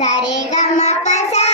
సరే గమ్మ పసా.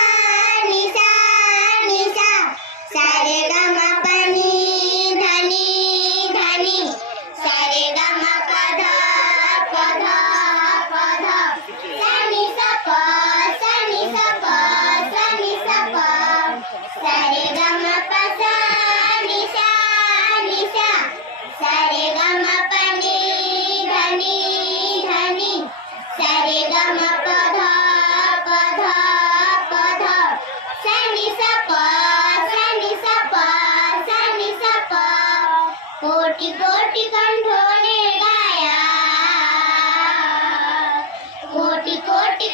कोटि कोटि कंठों ने गाया। कोटि कोटि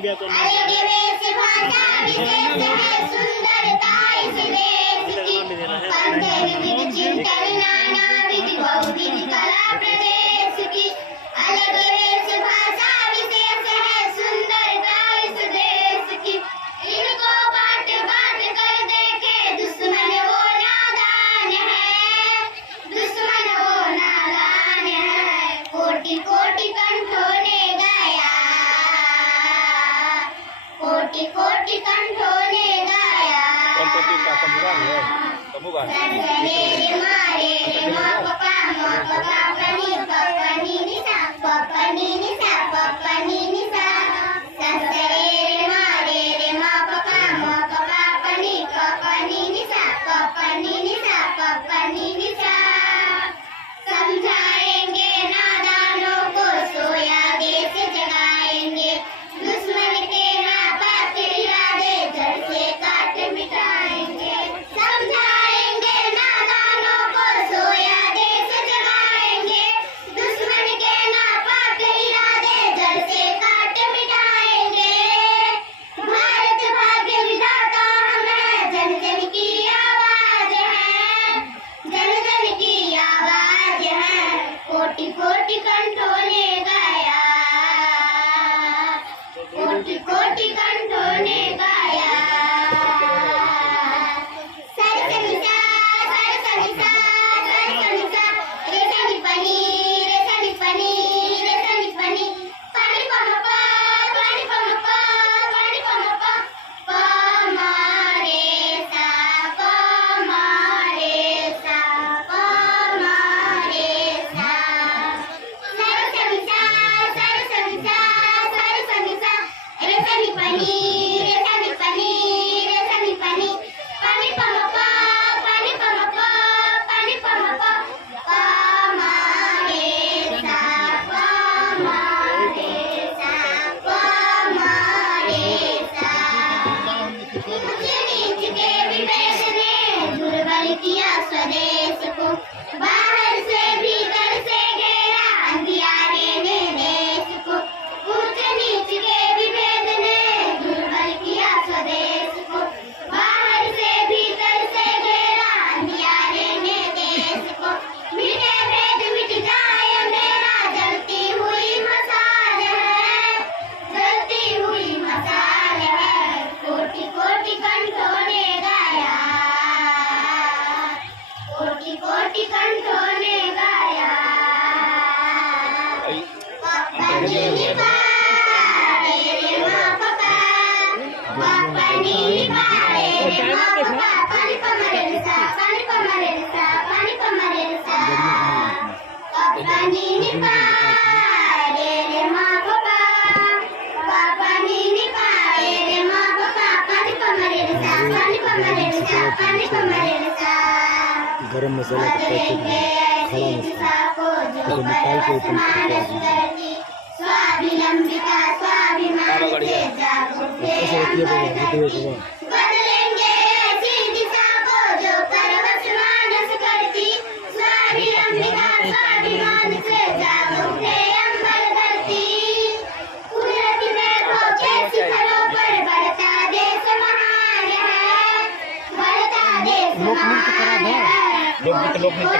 हो गया तो भी देना है। गणपति का समुदाय है समुदाय கோட்டி கண்டோனே गरम मसाला के पैकेट खड़ा मसाला उसको निकाल के ऊपर निलंबिका स्वाभिमान से जाग उठे हम बदलेंगे ऐसी दिशा को जो परवश मानस करती। स्वाभिलंबिका स्वाभिमान से जाग। उठे अम्बर धरती कुदरत में खोजे शिखरों पर बढ़ता देश महान है। बढ़ता देश महान है। लोकनृत्य करा दो लोकनृत्य लोकनृत्य